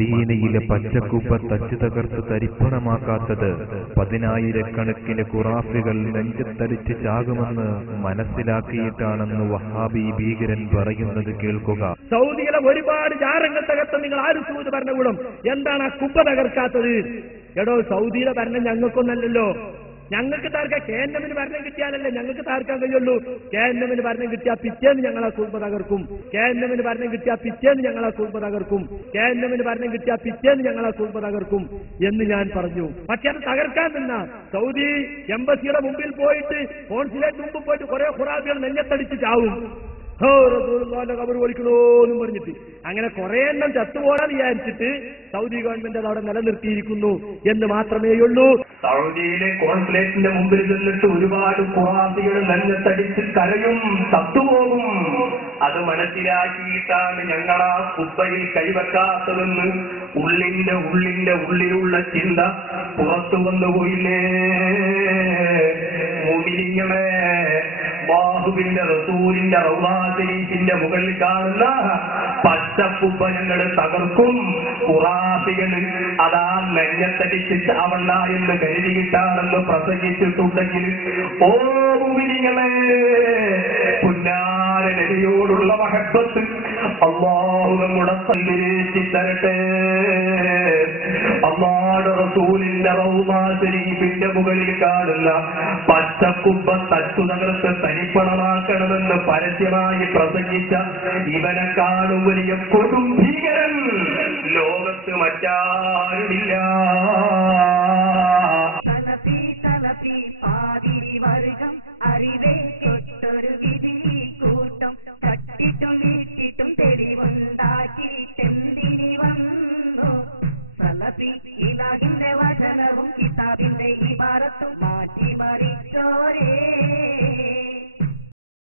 മദീനയിലെ പച്ചക്കുപ്പ തച്ചു തകർത്ത് തരിപ്പണമാക്കാത്തത് 10,000 ഖുറാഫികൾ നെഞ്ചത്തടിച്ച് ചാകുമെന്ന് മനസ്സിലാക്കിയിട്ടാണെന്ന് വഹാബി ഭീകരൻ പറയുന്നത് കേൾക്കുക. സൗദിയിലെ ഒരുപാട് ജാറങ്ങൾ തകർത്ത നിങ്ങൾ ആര് സൂദ് ഭരണകൂടം എന്താണ് ആ കുപ്പ തകർക്കാത്തത്? എടോ, സൗദിയിലെ ഭരണം ഞങ്ങൾക്കൊന്നല്ലല്ലോ. ഞങ്ങൾക്ക് താർക്കാൻ KNM ഭരണം കിട്ടിയാലല്ലേ ഞങ്ങൾക്ക് താർക്കാൻ കഴിയുള്ളൂ. KNM ഭരണം കിട്ടിയാൽ പിറ്റേന്ന് ഞങ്ങളെ കുടുംബ തകർക്കും. KNM ഭരണം കിട്ടിയാൽ പിറ്റേന്ന് ഞങ്ങളെ കുടുംബ തകർക്കും. KNM ഭരണം കിട്ടിയാൽ പിറ്റേന്ന് ഞങ്ങളെ കുടുംബ തകർക്കും എന്ന് ഞാൻ പറഞ്ഞു. പക്ഷെ അത് തകർക്കാൻ നിന്ന സൗദി എംബസിയുടെ മുമ്പിൽ പോയിട്ട് കോൺസുലേറ്റ് മുമ്പിൽ പോയിട്ട് കുറെ ഖുറാബികൾ നെഞ്ഞത്തടിച്ച് ചാവും. കബർ വിളിക്കണോന്നും പറഞ്ഞിട്ട് അങ്ങനെ കുറെ എണ്ണം ചത്തുപോകാൻ വിചാരിച്ചിട്ട് സൗദി ഗവൺമെന്റ് അത് അവിടെ നിലനിർത്തിയിരിക്കുന്നു എന്ന് മാത്രമേയുള്ളൂ. സൗദിയിലെ കോൺസുലേറ്റിന്റെ മുമ്പിൽ നിന്നിട്ട് ഒരുപാട് ഖുറാബികൾ നെഞ്ഞത്തടിച്ച് കരയും, ചത്തുപോകും. അത് മനസ്സിലാക്കിയിട്ടാണ് ഞങ്ങളാ കുപ്പയിൽ കൈവെക്കാത്തതെന്ന് ഉള്ളിന്റെ ഉള്ളിലുള്ള ചിന്ത പുറത്തു വന്നുപോയില്ലേ മുഅ്മിനീങ്ങളെ? അല്ലാഹുവിന്റെ റസൂലിന്റെ റൗളാ ശരീഫിന്റെ മുകളിൽ കാണുന്ന പച്ചക്കുപ്പ ഞങ്ങൾ തകർക്കും. ഖുറാഫികൾ അതാ നെഞ്ഞത്തടിച്ച് ചാവണ്ട എന്ന് കരുതിയിട്ടാണെന്ന് പ്രസംഗിച്ചിട്ടുണ്ടെങ്കിൽ ഓ മുഅ്മിനീങ്ങളെ, പുന്നാര നബിയോടുള്ള മഹബ്ബത്ത് അല്ലാഹു നമ്മുടെ സല്ലിലേറ്റി തരട്ടെ. അല്ലാഹുവിന്റെ റസൂലിന്റെ റൗളാ ശരീഫിന്റെ മുകളിൽ കാണുന്ന പച്ചക്കുപ്പ തച്ചു തകർത്ത് തരിപ്പണമാക്കണമെന്ന് പരസ്യമായി പ്രസംഗിച്ച ഇവനെ കാണും വലിയ കൊടും ഭീകരൻ ലോകത്ത് മറ്റാരുമില്ല. ഇലാഹിന്റെ വചനവും കിതാബിന്റെ ഇബാറത്തും മാറ്റി മറിച്ചോരേ